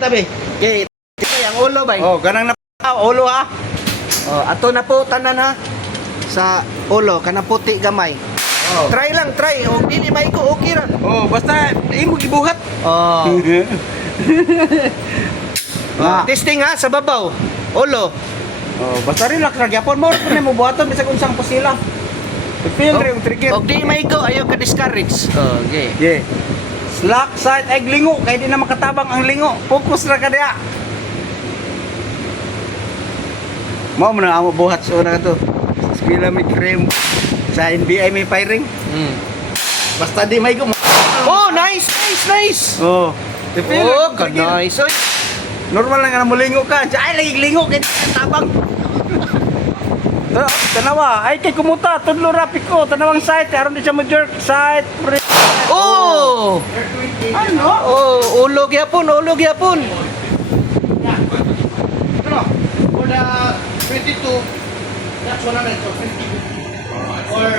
Tabi. Okay. Ang ulo ba? Oh, ganang na ulo ha. Oh, ato na po tanan ha. Sa ulo kanang puti gamay. Oh. Try lang, try. O dili ba ko okay ra. Oh, basta imo gibuhat. Oh. Na. Testing ha sa babaw. Ulo. Oh, basta relax ra gyapon mo kun mo buhaton bisag unsang pasila. Feel rin yung trigger. Og di may ko ayo ka discourage. Oh, okay. Yeah. Slack side egg lingo kay di na makatabang ang lingo. Focus ra ka diha. Mo na amo buhat sa una ka to. Skila may cream. Sa NBI may firing. Basta di may ko. Oh, nice, nice, nice. Oh. Oh, ka nice. Oy. Normal lang nga mo lingo ka. Ay lagi lingo kay tabang. Tanawa, ay kay kumuta, tudlo rapid ko, tanawang site, aron di siya mo jerk site. Oh! Ano? Oh, ulog yapon, ulog yapon. Ano? For the 22, that's 150. Or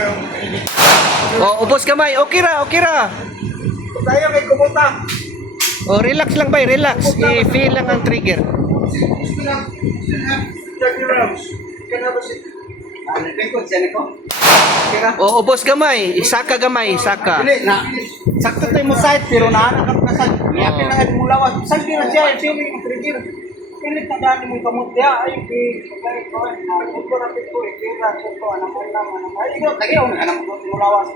Oh, ubos kamay. Okay ra, okay ra. tayo kay kumuta. Oh, relax lang bay, relax. I-feel lang ang trigger. Oh, ubos gamay. Isaka gamay, isaka. Dili na sakto tayo mo site pero naanap ka sa yapin na mo lawas. Sakto na siya, feeling ang trigger. Pilit na dati mo kamot dia ay kay ko na ko rapid ko kira ko ana man lang ana. Ay ko lagi ang ana mo lawas.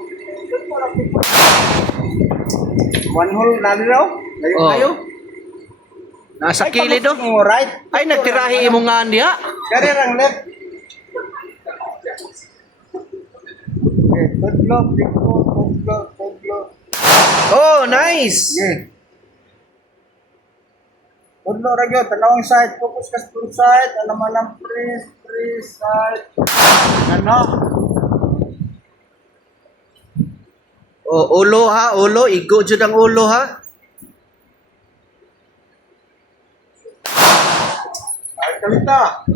Ko rapid ko. One hole na raw. Layo Oh. kayo. Nasa kilid do. Mo right. Ay, nagtirahi imo nga diha. Kare rang left. Okay, tudlo, tudlo. Oh, nice. Yeah. Tudlo ra gyud tanawang side, focus ka sa side, ano man ang press side. Ano? Oh, ulo ha, ulo. Igo jud ang ulo ha. Ay kalita.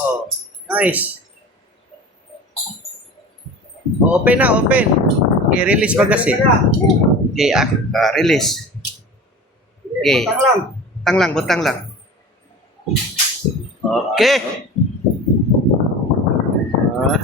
Oh, nice. Oh, open na, open. I-release ba kasi? Okay, release. Okay. Tang lang. Butang lang. Okay. Ah.